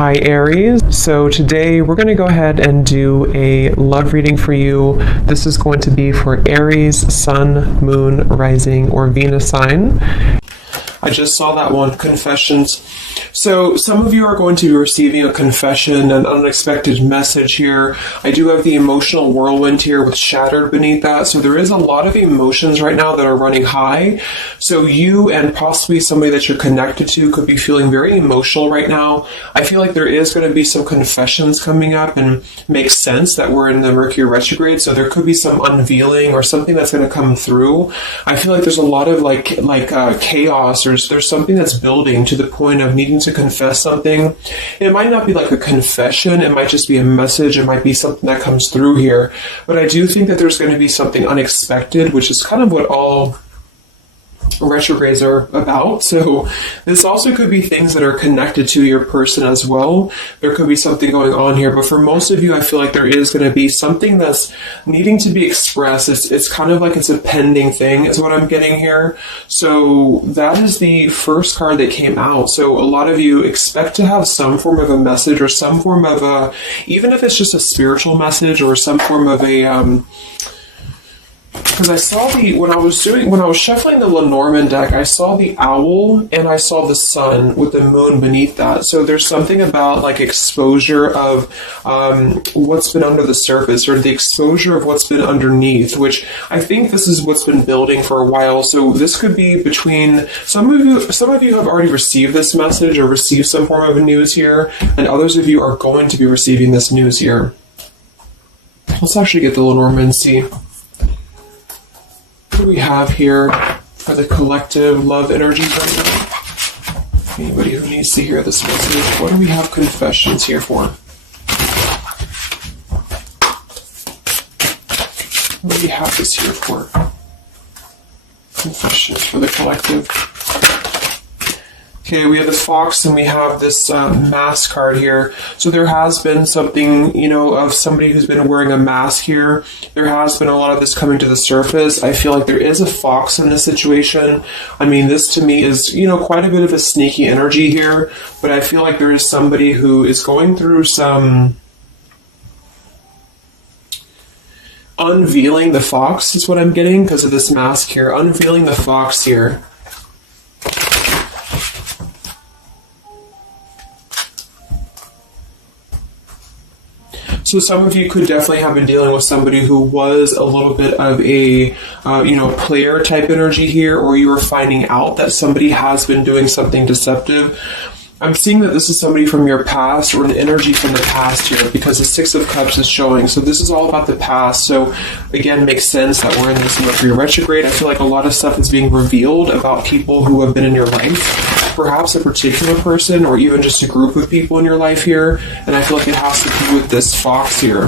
Hi Aries. So today we're going to go ahead and do a love reading for you. This is going to be for Aries, Sun, Moon, Rising, or Venus sign. I just saw that one, confessions. So some of you are going to be receiving a confession, an unexpected message here. I do have the emotional whirlwind here with shattered beneath that. So there is a lot of emotions right now that are running high. So you and possibly somebody that you're connected to could be feeling very emotional right now. I feel like there is going to be some confessions coming up, and makes sense that we're in the Mercury retrograde. So there could be some unveiling or something that's going to come through. I feel like there's a lot of chaos. There's something that's building to the point of needing to confess something. It might not be like a confession, it might just be a message, it might be something that comes through here. But I do think that there's going to be something unexpected, which is kind of what all retrogrades are about. So this also could be things that are connected to your person as well. There could be something going on here, but for most of you, I feel like there is going to be something that's needing to be expressed. It's kind of like it's a pending thing is what I'm getting here. So that is the first card that came out. So a lot of you expect to have some form of a message or some form of a, even if it's just a spiritual message or some form of a, because I saw when I was shuffling the Lenormand deck, I saw the owl and I saw the sun with the moon beneath that. So there's something about like exposure of what's been under the surface, or the exposure of what's been underneath, which I think this is what's been building for a while. So this could be between some of you have already received this message or received some form of news here, and others of you are going to be receiving this news here. Let's actually get the Lenormand and see. What do we have here for the collective love energies right now? Anybody who needs to hear this message, what do we have confessions here for? What do we have this here for? Confessions for the collective. Okay, we have the fox and we have this mask card here. So there has been something, of somebody who's been wearing a mask here. There has been a lot of this coming to the surface. I feel like there is a fox in this situation. I mean, this to me is, quite a bit of a sneaky energy here. But I feel like there is somebody who is going through some unveiling the fox is what I'm getting because of this mask here. Unveiling the fox here. So some of you could definitely have been dealing with somebody who was a little bit of a, player type energy here, or you were finding out that somebody has been doing something deceptive. I'm seeing that this is somebody from your past or an energy from the past here, because the Six of Cups is showing. So this is all about the past. So again, makes sense that we're in this Mercury retrograde. I feel like a lot of stuff is being revealed about people who have been in your life. Perhaps a particular person or even just a group of people in your life here. And I feel like it has to do with this fox here.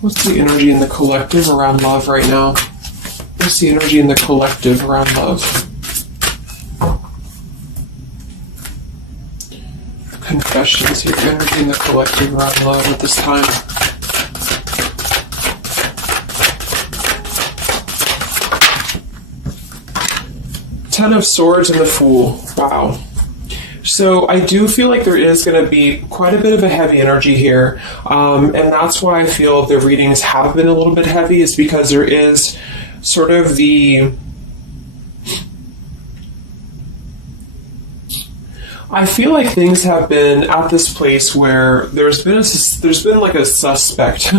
What's the energy in the collective around love right now? What's the energy in the collective around love? Confessions here, energy in the collective around love at this time. Ten of Swords and the Fool. Wow. So I do feel like there is going to be quite a bit of a heavy energy here. And that's why I feel the readings have been a little bit heavy, is because there is sort of the... I feel like things have been at this place where there's been like a suspect,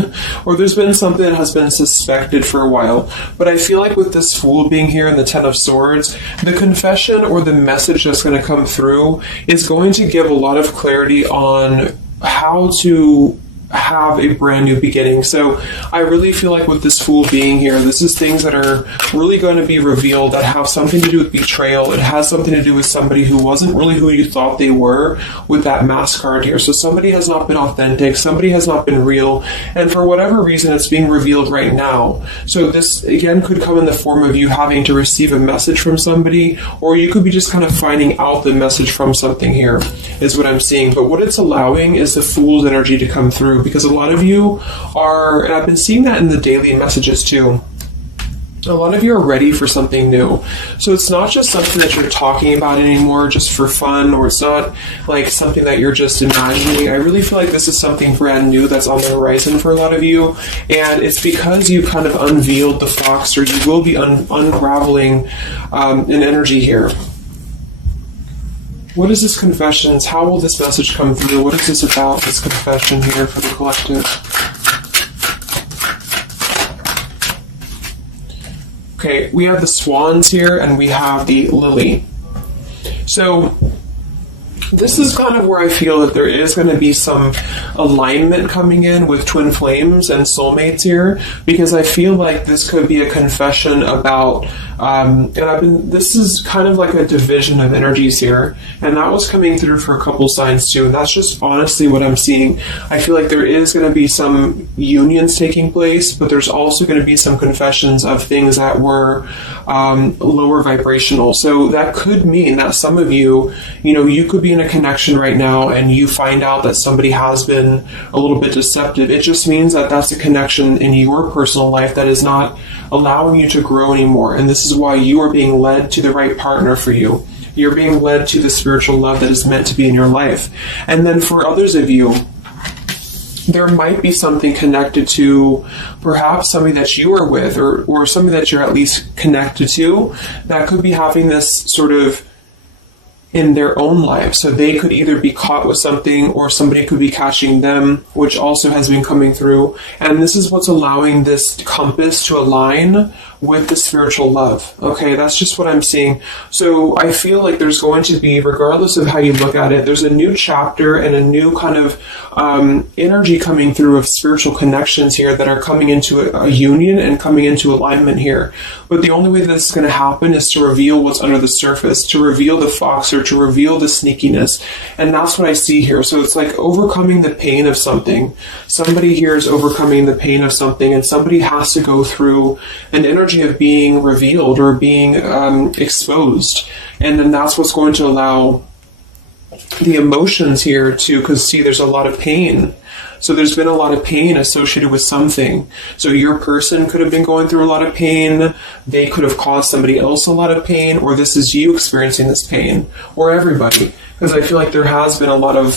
or there's been something that has been suspected for a while. But I feel like with this Fool being here and the Ten of Swords, the confession or the message that's going to come through is going to give a lot of clarity on how to have a brand new beginning. So I really feel like with this Fool being here, this is things that are really going to be revealed that have something to do with betrayal. It has something to do with somebody who wasn't really who you thought they were with that mask card here. So somebody has not been authentic, somebody has not been real, and for whatever reason it's being revealed right now. So this again could come in the form of you having to receive a message from somebody, or you could be just kind of finding out the message from something here, is what I'm seeing. But what it's allowing is the Fool's energy to come through, because a lot of you are, and I've been seeing that in the daily messages too, A lot of you are ready for something new. So it's not just something that you're talking about anymore just for fun, or it's not like something that you're just imagining. I really feel like this is something brand new that's on the horizon for a lot of you. And it's because you kind of unveiled the fox, or you will be unraveling an energy here. What is this confessions? How will this message come through? What is this about, this confession here for the collective? Okay, we have the swans here, and we have the lily. So this is kind of where I feel that there is going to be some alignment coming in with twin flames and soulmates here, because I feel like this could be a confession about, this is kind of like a division of energies here, and that was coming through for a couple signs too, and that's just honestly what I'm seeing. I feel like there is going to be some unions taking place, but there's also going to be some confessions of things that were lower vibrational. So that could mean that some of you, you could be in a connection right now and you find out that somebody has been a little bit deceptive. It just means that that's a connection in your personal life that is not allowing you to grow anymore. And this is why you are being led to the right partner for you. You're being led to the spiritual love that is meant to be in your life. And then for others of you, there might be something connected to perhaps somebody that you are with, or somebody that you're at least connected to, that could be having this sort of in their own life. So they could either be caught with something, or somebody could be catching them, which also has been coming through. And this is what's allowing this compass to align with the spiritual love. Okay, that's just what I'm seeing. So I feel like there's going to be, regardless of how you look at it, there's a new chapter and a new kind of energy coming through of spiritual connections here that are coming into a union and coming into alignment here. But the only way that this is going to happen is to reveal what's under the surface, to reveal the fox, or to reveal the sneakiness. And that's what I see here. So it's like overcoming the pain of something. Somebody here is overcoming the pain of something, and somebody has to go through an energy of being revealed or being exposed. And then that's what's going to allow the emotions here to, because see, there's a lot of pain. So there's been a lot of pain associated with something. So your person could have been going through a lot of pain. They could have caused somebody else a lot of pain, or this is you experiencing this pain, or everybody. Because I feel like there has been a lot of,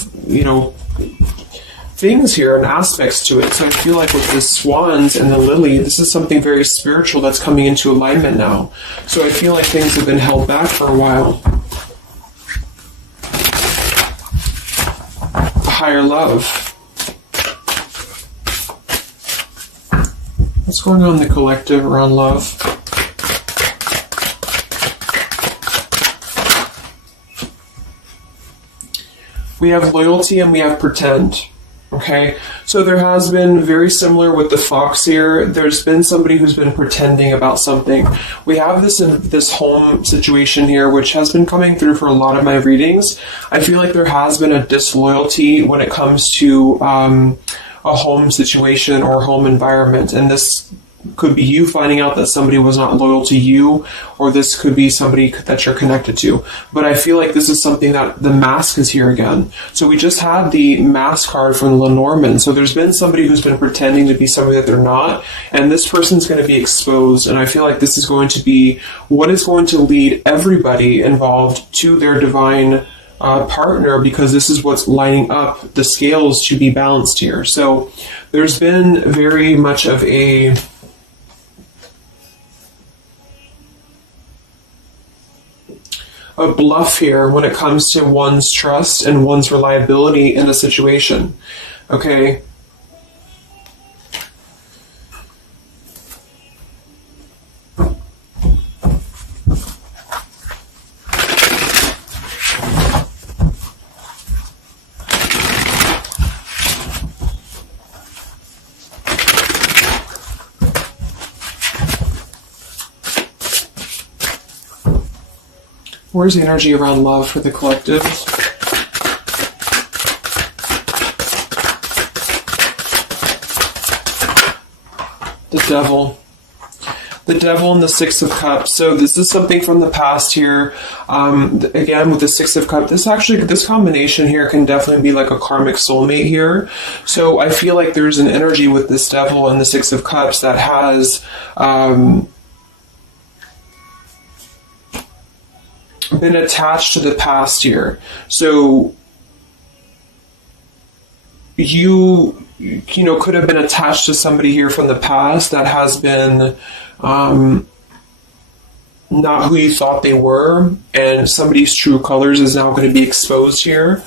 things here and aspects to it. So I feel like with the swans and the lily, this is something very spiritual that's coming into alignment now. So I feel like things have been held back for a while. Higher love. What's going on in the collective around love? We have loyalty and we have pretend. Okay, so there has been, very similar with the fox here, there's been somebody who's been pretending about something. We have this in this home situation here, which has been coming through for a lot of my readings. I feel like there has been a disloyalty when it comes to a home situation or home environment, and this could be you finding out that somebody was not loyal to you, or this could be somebody that you're connected to. But I feel like this is something that the mask is here again. So we just had the mask card from the Lenormand. So there's been somebody who's been pretending to be somebody that they're not, and this person's going to be exposed. And I feel like this is going to be what is going to lead everybody involved to their divine partner, because this is what's lining up the scales to be balanced here. So there's been very much of a bluff here when it comes to one's trust and one's reliability in a situation. Okay. Where's the energy around love for the collective? The devil. The devil and the Six of Cups. So this is something from the past here. Again, with the Six of Cups, this combination here can definitely be like a karmic soulmate here. So I feel like there's an energy with this devil and the Six of Cups that has been attached to the past here. So you could have been attached to somebody here from the past that has been not who you thought they were, and somebody's true colors is now going to be exposed here.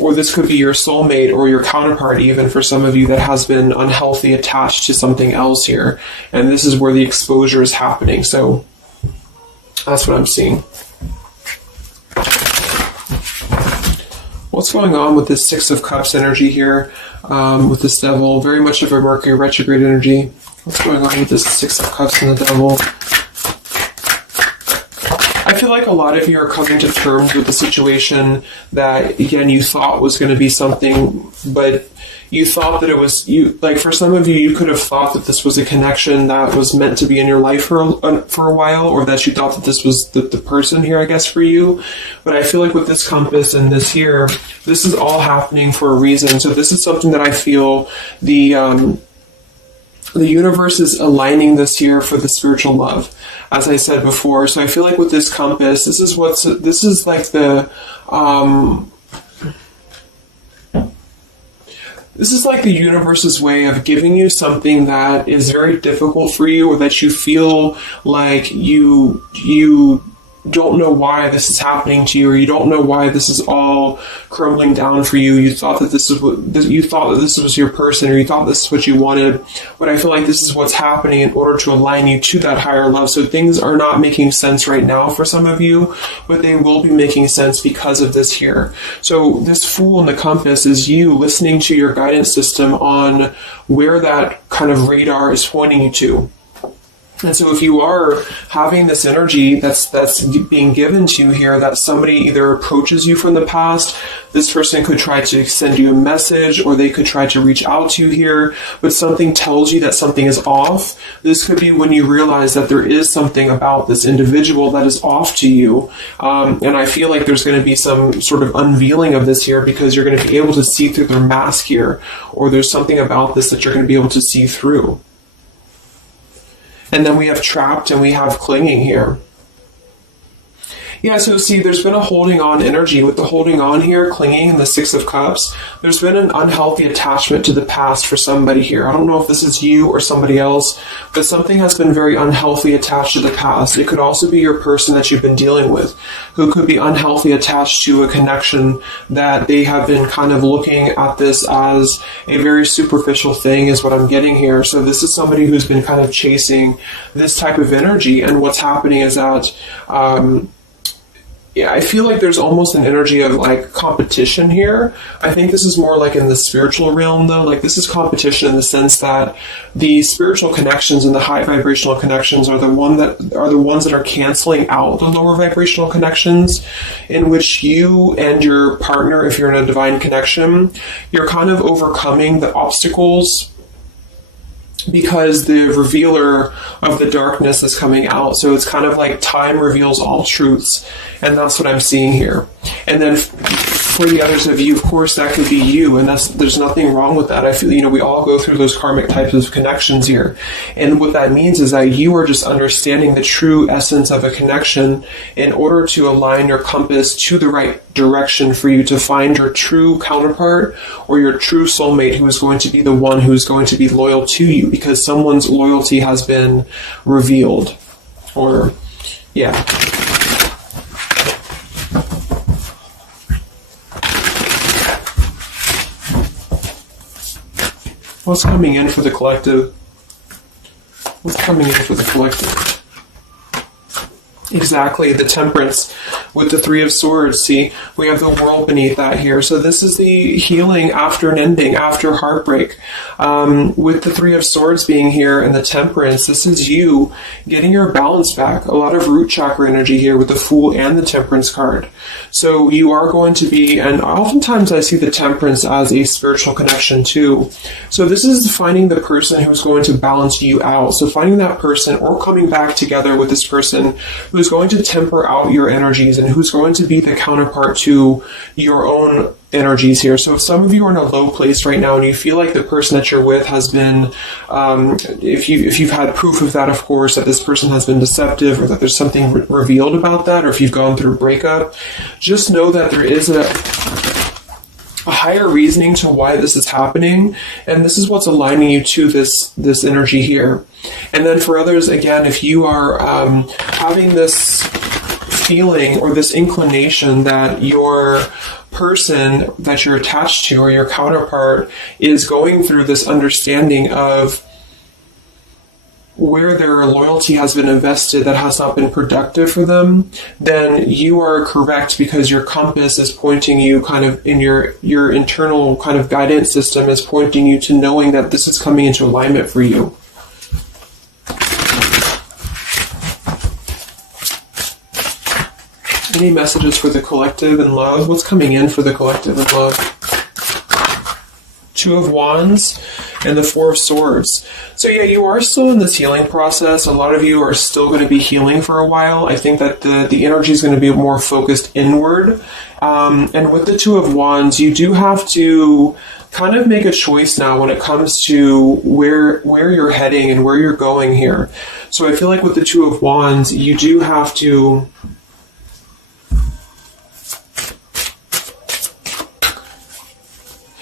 Or this could be your soulmate or your counterpart, even for some of you, that has been unhealthy attached to something else here. And this is where the exposure is happening. So that's what I'm seeing. What's going on with this Six of Cups energy here, with this Devil? Very much of a Mercury retrograde energy. What's going on with this Six of Cups and the Devil? I feel like a lot of you are coming to terms with the situation that, again, you thought was going to be something, but you thought that it was, like for some of you, you could have thought that this was a connection that was meant to be in your life for a while, or that you thought that this was the person here, I guess, for you. But I feel like with this compass and this here, this is all happening for a reason. So this is something that I feel the universe is aligning this year for the spiritual love, as I said before. So I feel like with this compass, this is like the this is like the universe's way of giving you something that is very difficult for you, or that you feel like you don't know why this is happening to you, or you don't know why this is all crumbling down for you. You thought that this was your person, or you thought this is what you wanted. But I feel like this is what's happening in order to align you to that higher love. So things are not making sense right now for some of you, but they will be making sense because of this here. So this Fool in the compass is you listening to your guidance system on where that kind of radar is pointing you to. And so if you are having this energy that's being given to you here, that somebody either approaches you from the past, this person could try to send you a message, or they could try to reach out to you here, but something tells you that something is off. This could be when you realize that there is something about this individual that is off to you. And I feel like there's going to be some sort of unveiling of this here, because you're going to be able to see through their mask here, or there's something about this that you're going to be able to see through. And then we have trapped and we have clinging here. Yeah, so see, there's been a holding on energy with the holding on here, clinging, and the Six of Cups. There's been an unhealthy attachment to the past for somebody here. I don't know if this is you or somebody else, but something has been very unhealthy attached to the past. It could also be your person that you've been dealing with, who could be unhealthy attached to a connection that they have been kind of looking at this as a very superficial thing, is what I'm getting here. So this is somebody who's been kind of chasing this type of energy, and what's happening is that I feel like there's almost an energy of like competition here. I think this is more like in the spiritual realm, though. Like this is competition in the sense that the spiritual connections and the high vibrational connections are the ones that are canceling out the lower vibrational connections, in which you and your partner, if you're in a divine connection, you're kind of overcoming the obstacles, because the revealer of the darkness is coming out. So it's kind of like time reveals all truths, and that's what I'm seeing here. And then for the others of you, of course, that could be you, and there's nothing wrong with that. I feel, we all go through those karmic types of connections here. And what that means is that you are just understanding the true essence of a connection in order to align your compass to the right direction for you to find your true counterpart, or your true soulmate, who is going to be the one who's going to be loyal to you, because someone's loyalty has been revealed. Or, yeah. What's coming in for the collective? What's coming in for the collective? Exactly, the Temperance with the Three of Swords. See, we have the World beneath that here. So this is the healing after an ending, after heartbreak. With the Three of Swords being here and the Temperance, this is you getting your balance back. A lot of root chakra energy here with the Fool and the Temperance card. So you are going to be, and oftentimes I see the Temperance as a spiritual connection too. So this is finding the person who's going to balance you out. So finding that person, or coming back together with this person who's going to temper out your energies, and who's going to be the counterpart to your own energies here. So if some of you are in a low place right now and you feel like the person that you're with has been, if you've had proof of that, of course, that this person has been deceptive or that there's something revealed about that, or if you've gone through a breakup, just know that there is a higher reasoning to why this is happening, and this is what's aligning you to this energy here. And then for others, again, if you are having this feeling or this inclination that your person that you're attached to or your counterpart is going through this understanding of where their loyalty has been invested that has not been productive for them, then you are correct, because your compass is pointing you kind of in your internal kind of guidance system is pointing you to knowing that this is coming into alignment for you. Any messages for the collective and love? What's coming in for the collective and love? Two of Wands and the Four of Swords. So yeah, you are still in this healing process. A lot of you are still going to be healing for a while. I think that the energy is going to be more focused inward. And with the Two of Wands, you do have to kind of make a choice now when it comes to where you're heading and where you're going here. So I feel like with the Two of Wands, you do have to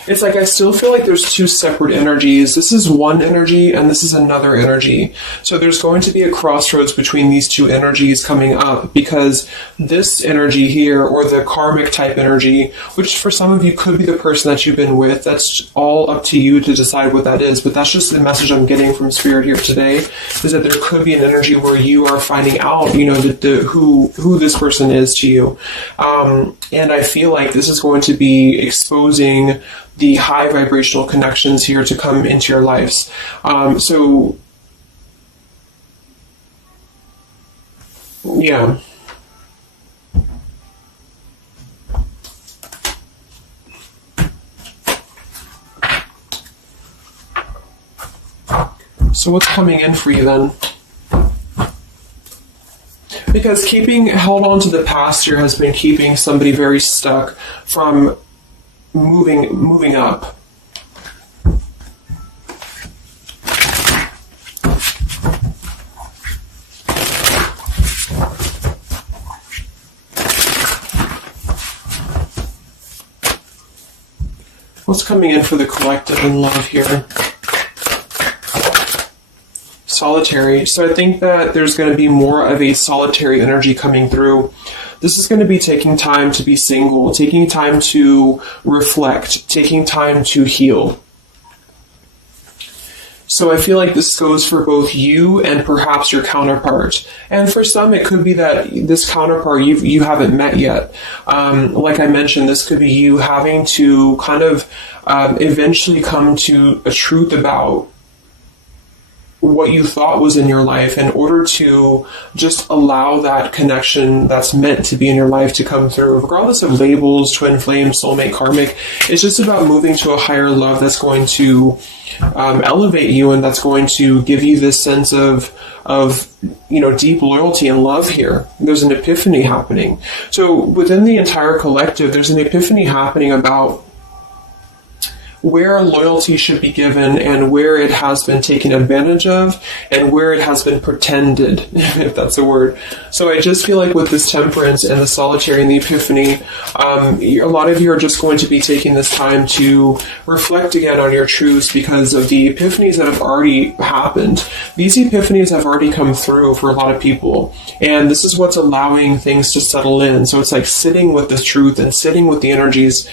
it's like I still feel like there's two separate energies. This is one energy and this is another energy. So there's going to be a crossroads between these two energies coming up, because this energy here, or the karmic type energy, which for some of you could be the person that you've been with, that's all up to you to decide what that is. But that's just the message I'm getting from Spirit here today, is that there could be an energy where you are finding out, you know, who this person is to you. And I feel like this is going to be exposing the high vibrational connections here to come into your lives. So, yeah. So what's coming in for you then? Because held on to the past here has been keeping somebody very stuck from moving up. What's coming in for the collective and love here? Solitary. So I think that there's going to be more of a solitary energy coming through. This is going to be taking time to be single, taking time to reflect, taking time to heal. So I feel like this goes for both you and perhaps your counterpart. And for some, it could be that this counterpart you haven't met yet. Like I mentioned, this could be you having to kind of eventually come to a truth about what you thought was in your life in order to just allow that connection that's meant to be in your life to come through, regardless of labels, twin flame, soulmate, karmic. It's just about moving to a higher love that's going to elevate you, and that's going to give you this sense of deep loyalty and love here. There's an epiphany happening. So within the entire collective, there's an epiphany happening about where loyalty should be given and where it has been taken advantage of and where it has been pretended, if that's a word. So I just feel like with this temperance and the solitary and the epiphany, a lot of you are just going to be taking this time to reflect again on your truths because of the epiphanies that have already happened. These epiphanies have already come through for a lot of people, and this is what's allowing things to settle in. So it's like sitting with the truth and sitting with the energies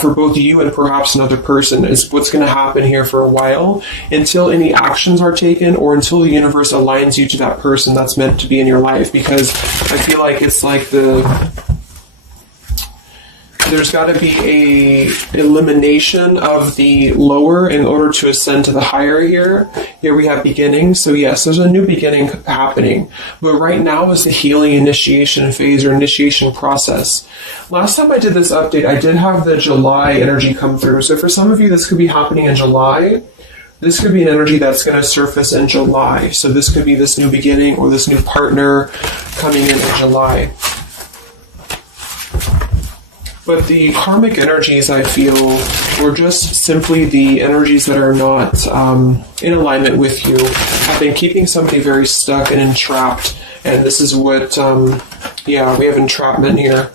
for both you and perhaps another person is what's going to happen here for a while, until any actions are taken or until the universe aligns you to that person that's meant to be in your life. Because I feel like it's like there's got to be a elimination of the lower in order to ascend to the higher here. Here we have beginning. So yes, there's a new beginning happening. But right now is the healing initiation phase or initiation process. Last time I did this update, I did have the July energy come through. So for some of you, this could be happening in July. This could be an energy that's going to surface in July. So this could be this new beginning or this new partner coming in July. But the karmic energies, I feel, were just simply the energies that are not in alignment with you. Have been keeping somebody very stuck and entrapped. And this is what, yeah, we have entrapment here.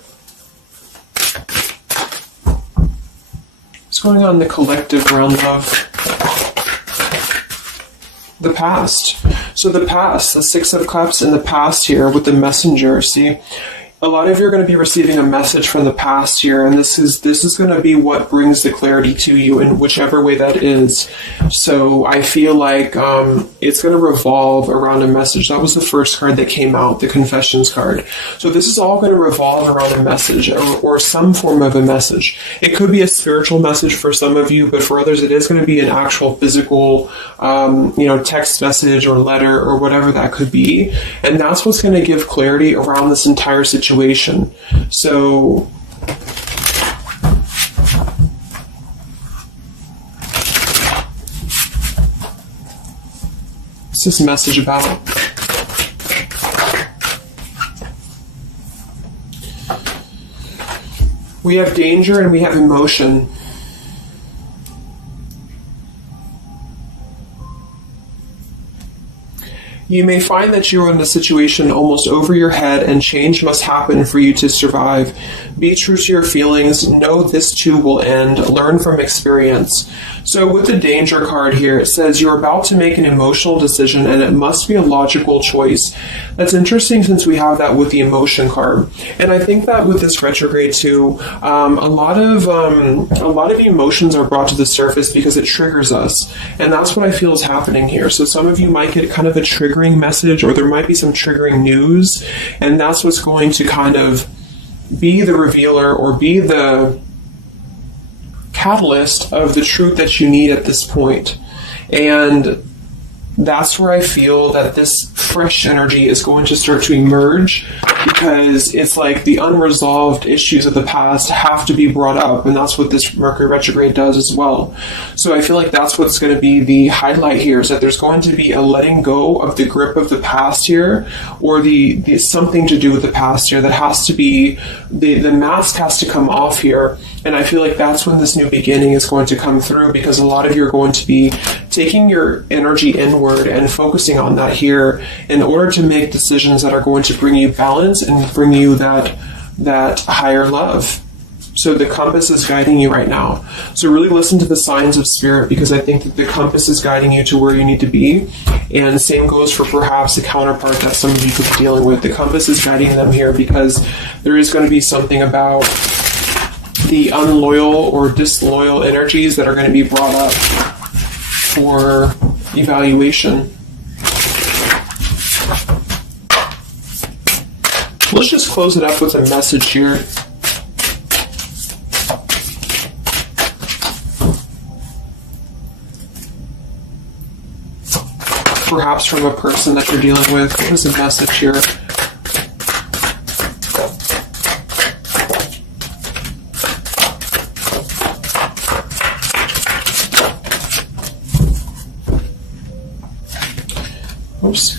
What's going on in the collective realm of the past? So the past, the Six of Cups in the past here with the Messenger, see? A lot of you are going to be receiving a message from the past here, and this is going to be what brings the clarity to you in whichever way that is. So I feel like it's going to revolve around a message. That was the first card that came out, the Confessions card. So this is all going to revolve around a message or some form of a message. It could be a spiritual message for some of you, but for others it is going to be an actual physical, text message or letter or whatever that could be. And that's what's going to give clarity around this entire situation. So what's this message about? We have danger and we have emotion. You may find that you are in a situation almost over your head and change must happen for you to survive. Be true to your feelings. Know this too will end. Learn from experience. So with the danger card here, it says you're about to make an emotional decision and it must be a logical choice. That's interesting since we have that with the emotion card. And I think that with this retrograde too, a lot of emotions are brought to the surface because it triggers us. And that's what I feel is happening here. So some of you might get kind of a triggering message, or there might be some triggering news, and that's what's going to kind of be the revealer or be the catalyst of the truth that you need at this point. And that's where I feel that this fresh energy is going to start to emerge, because it's like the unresolved issues of the past have to be brought up, and that's what this Mercury retrograde does as well. So I feel like that's what's going to be the highlight here, is that there's going to be a letting go of the grip of the past here, or the something to do with the past here that has to be, the mask has to come off here. And I feel like that's when this new beginning is going to come through, because a lot of you are going to be taking your energy inward and focusing on that here in order to make decisions that are going to bring you balance and bring you that higher love. So the compass is guiding you right now. So really listen to the signs of spirit, because I think that the compass is guiding you to where you need to be. And the same goes for perhaps the counterpart that some of you could be dealing with. The compass is guiding them here because there is going to be something about the unloyal or disloyal energies that are going to be brought up for evaluation. Let's just close it up with a message here. Perhaps from a person that you're dealing with. What is the message here? Oops.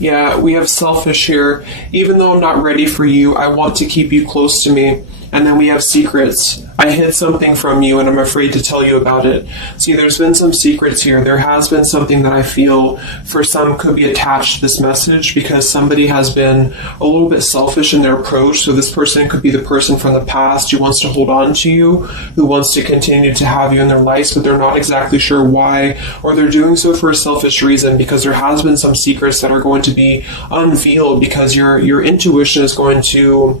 Yeah, we have selfish here. Even though I'm not ready for you, I want to keep you close to me. And then we have secrets. I hid something from you and I'm afraid to tell you about it. See, there's been some secrets here. There has been something that I feel for some could be attached to this message, because somebody has been a little bit selfish in their approach. So this person could be the person from the past who wants to hold on to you, who wants to continue to have you in their lives, but they're not exactly sure why, or they're doing so for a selfish reason, because there has been some secrets that are going to be unveiled, because your intuition is going to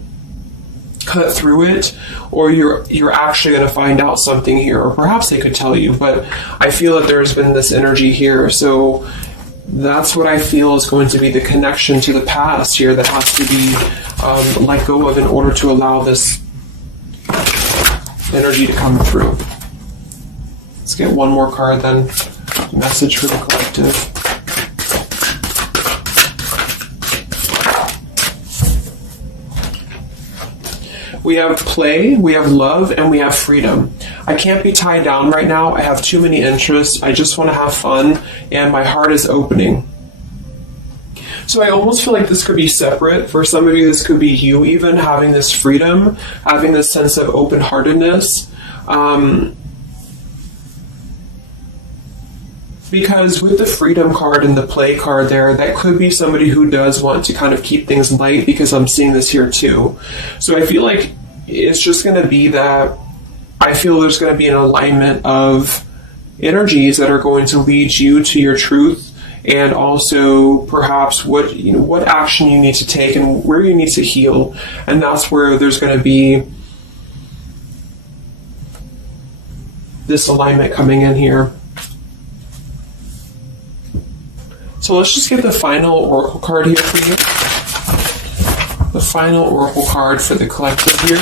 cut through it, or you're actually going to find out something here, or perhaps they could tell you, but I feel that there's been this energy here. So that's what I feel is going to be the connection to the past here that has to be let go of in order to allow this energy to come through. Let's get one more card then. Message for the collective. We have play, we have love, and we have freedom. I can't be tied down right now. I have too many interests. I just want to have fun, and my heart is opening. So I almost feel like this could be separate. For some of you, this could be you even having this freedom, having this sense of open-heartedness. Because with the freedom card and the play card there, that could be somebody who does want to kind of keep things light, because I'm seeing this here too. So I feel like it's just going to be that I feel there's going to be an alignment of energies that are going to lead you to your truth, and also perhaps what action you need to take and where you need to heal. And that's where there's going to be this alignment coming in here. So let's just get the final oracle card here for you. The final oracle card for the collective here.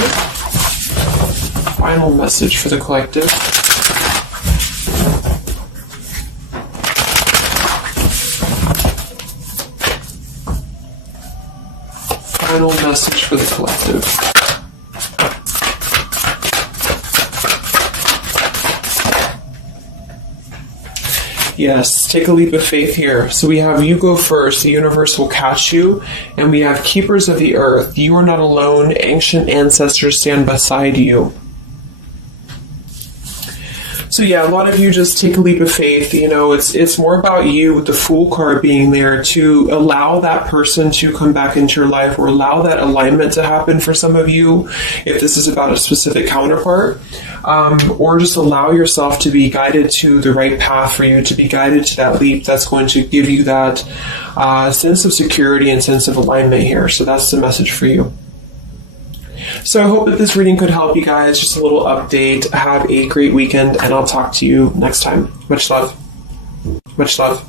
Final message for the collective. Final message for the collective. Yes, take a leap of faith here. So we have you go first, the universe will catch you. And we have keepers of the earth. You are not alone. Ancient ancestors stand beside you. So yeah, a lot of you just take a leap of faith. It's more about you with the Fool card being there to allow that person to come back into your life, or allow that alignment to happen for some of you, if this is about a specific counterpart, or just allow yourself to be guided to the right path for you, to be guided to that leap that's going to give you that sense of security and sense of alignment here. So that's the message for you. So I hope that this reading could help you guys. Just a little update. Have a great weekend, and I'll talk to you next time. Much love. Much love.